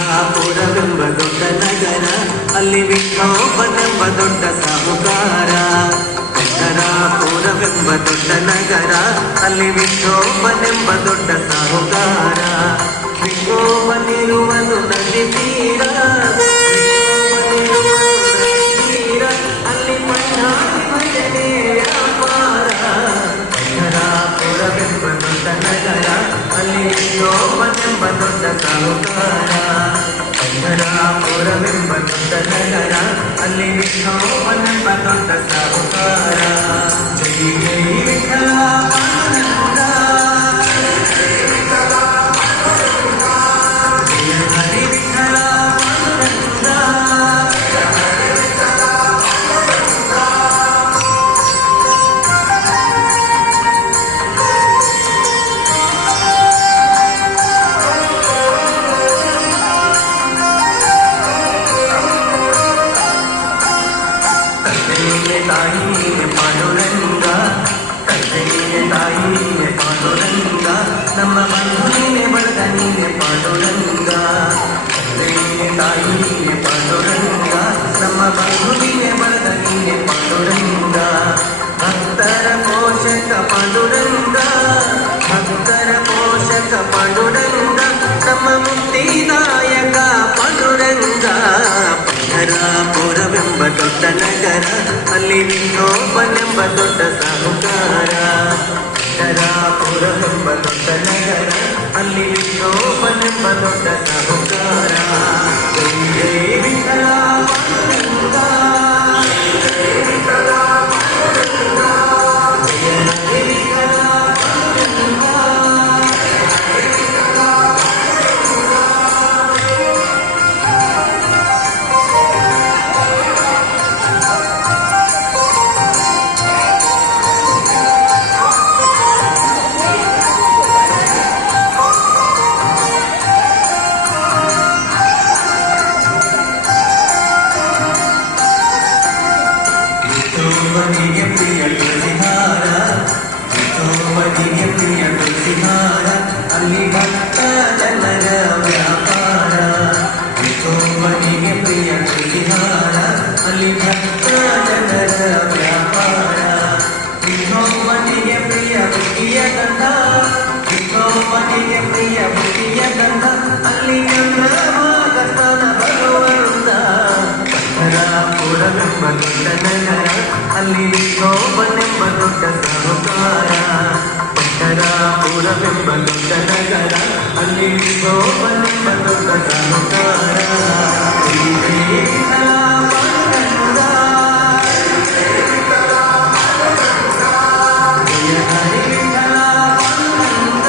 ಪಂಢರಾಪುರವೆಂಬ ದೊಡ್ಡ ನಗರ, ಅಲ್ಲಿ ವಿಠೋಬನೆಂಬ ದೊಡ್ಡ ಸಾಹುಕಾರ. ಪಂಢರಾಪುರವೆಂಬ ದೊಡ್ಡ ನಗರ, ಅಲ್ಲಿ ವಿಠೋಬನೆಂಬ ದೊಡ್ಡ ಸಾಹುಕಾರ. ವಿಠೋಬನಿರುವನು ನದಿ ತೀರ, ಅಲ್ಲಿ ಪಂಢಾರಿ ಭಜನೆ ವ್ಯಾಪಾರ. ಪಂಢರಾಪುರವೆಂಬ ದೊಡ್ಡ ನಗರ, ಅಲ್ಲಿ ವಿಠೋಬನೆಂಬ ದೊಡ್ಡ ಸಾಹುಕಾರ. ಪಂಢರಾಪುರವೆಂಬ ದೊಡ್ಡ ನಗರ, ಅಲ್ಲಿ ವಿಠೋಬನೆಂಬ ದೊಡ್ಡ ಸಾಹುಕಾರ. ಜೈ ಜೈ ವಿಠಲ ಆನಂದ, ಜಯ ಹರಿ ವಿಠಲ ಆನಂದ. ತಾಯಿಯೇ ಪಾಂಡುರಂಗ, ತಂದೆಯೇ ತಾಯಿಯೇ ಪಾಂಡುರಂಗ, ನಮ್ಮ ಬಂಧುವಿನೇ ಬಳಗ ನೀನೆ ಪಾಂಡುರಂಗ. ತಂದೆಯೇ ತಾಯಿಯೇ ಪಾಂಡುರಂಗ, ನಮ್ಮ ಬಂಧುವಿನೇ ಬಳಗ ನೀನೆ ಪಾಂಡುರಂಗ. ಭಕ್ತರ ಪೋಷಕ ಪಾಂಡುರಂಗ, ಭಕ್ತರ ಪೋಷಕ ಪಾಂಡುರಂಗ, ನಮ್ಮ ಮುಕ್ತಿದಾಯಕ ಪಾಂಡುರಂಗ. ಪಂಢರಾಪುರವೆಂಬ ದೊಡ್ಡ ನಗರ, ಅಲ್ಲಿ ವಿಠೋಬನೆಂಬ ದೊಡ್ಡ ಸಾಹುಕಾರ. ಪಂಢರಾಪುರವೆಂಬ ದೊಡ್ಡ ನಗರ, ಅಲ್ಲಿ ವಿಠೋಬನೆಂಬ ದೊಡ್ಡ ಸಾಹುಕಾರ. ಜೈ ಜೈ ವಿಠಲ ಪಾಂಡುರಂಗ, ಜಯ ವಿಠಲ ಪಾಂಡುರಂಗ, ಜಯ ಹರಿ ವಿಠಲ ಪಾಂಡುರಂಗ. ವಿಠೋಬನಿಗೆ ಪ್ರಿಯ ತುಳಸಿಹಾರ, ವಿಠೋಬನಿಗೆ ಪ್ರಿಯ ತುಳಸಿಹಾರ, ಅಲ್ಲಿ ಭಕ್ತ ಜನರ ವ್ಯಾಪಾರ. ವಿಠೋಬನಿಗೆ ಪ್ರಿಯ ತುಳಸಿಹಾರ, ಅಲ್ಲಿ ಭಕ್ತ ಜನರ ವ್ಯಾಪಾರ. ವಿಠೋಬನಿಗೆ ಪ್ರಿಯ ಬುದ್ಧಿಯ ಗಂಧ, ವಿಠೋಬನಿಗೆ ಪ್ರಿಯ ಬುದ್ಧಿಯ ಗಂಧ, ಅಲ್ಲಿ ಗಂಧವಾಗತನ ಬರುವಂದ. ಪಂಢರಾಪುರವೆಂಬ ದೊಡ್ಡ ನಗರ, ಅಲ್ಲಿ ವಿಠೋಬನೆಂಬ ದೊಡ್ಡ ಸಾಹುಕಾರ. ಪಂಢರಾಪುರವೆಂಬ ದೊಡ್ಡ ನಗರ, ಅಲ್ಲಿ ವಿಠೋಬನೆಂಬ ದೊಡ್ಡ ಸಾಹುಕಾರ. ಜೈ ಜೈ ವಿಠಲ ಪಾಂಡುರಂಗ, ಜಯ ವಿಠಲ ಪಾಂಡುರಂಗ, ಜಯ ಹರಿ ವಿಠಲ ಪಾಂಡುರಂಗ.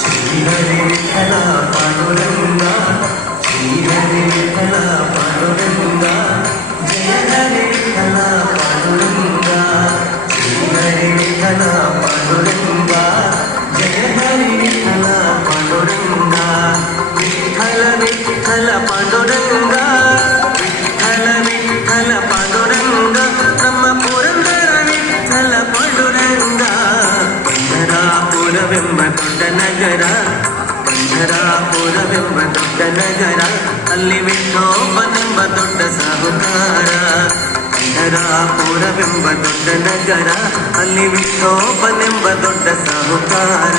ಶ್ರೀ ಹರಿ ವಿಠಲ ಪಾಂಡುರಂಗ, ಶ್ರೀ ಹರಿ ವಿಠಲ ಪಾಂಡುರಂಗ, ಜಯ ಹರಿ ವಿಠಲ ಪಾಂಡುರಂಗ. ಶ್ರೀ ಹರಿ ವಿಠಲ ಪಾಂಡುರಂಗ, ಜಯ ಹರಿ ವಿಠಲ ಪಾಂಡುರಂಗ. ವಿಠಲ ವಿಠಲ ಪಾಂಡುರಂಗ, ವಿಠಲ ವಿಠಲ ಪಾಂಡುರಂಗ, ನಮ್ಮ ಪುರಂದರ ವಿಠಲ ಪಾಂಡುರಂಗ. ಪಂಢರಾಪುರವೆಂಬ ದೊಡ್ಡ ನಗರ, ಪಂಢರಾಪುರವೆಂಬ ದೊಡ್ಡ ನಗರ, ಅಲ್ಲಿ ವಿಠೋಬನೆಂಬ ದೊಡ್ಡ ಸಾಹುಕಾರ. ಪಂಢರಾಪುರವೆಂಬ ದೊಡ್ಡ ನಗರ, ಅಲ್ಲಿ ವಿಠೋಬನೆಂಬ ದೊಡ್ಡ ಸಾಹುಕಾರ.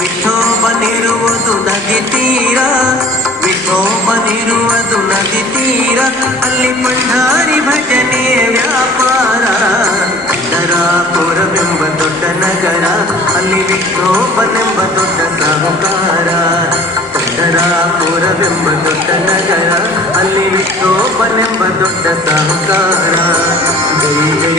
ವಿಠೋಬನಿರುವುದು ನದಿ ತೀರ, ವಿಠೋಬನಿರುವುದು ನದಿ ತೀರ, ಅಲ್ಲಿ ಪಂಢಾರಿ ಭಜನೆ ವ್ಯಾಪಾರ. ಪಂಢರಾಪುರವೆಂಬ ದೊಡ್ಡ ನಗರ, ಅಲ್ಲಿ ವಿಠೋಬನೆಂಬ ದೊಡ್ಡ ಸಾಹುಕಾರ. ಪಂಢರಾಪುರವೆಂಬ ದೊಡ್ಡ ನಗರ, ಅಲ್ಲಿ ವಿಠೋಬನೆಂಬ ದೊಡ್ಡ ಸಾಹುಕಾರ. ಜೈ ಜೈ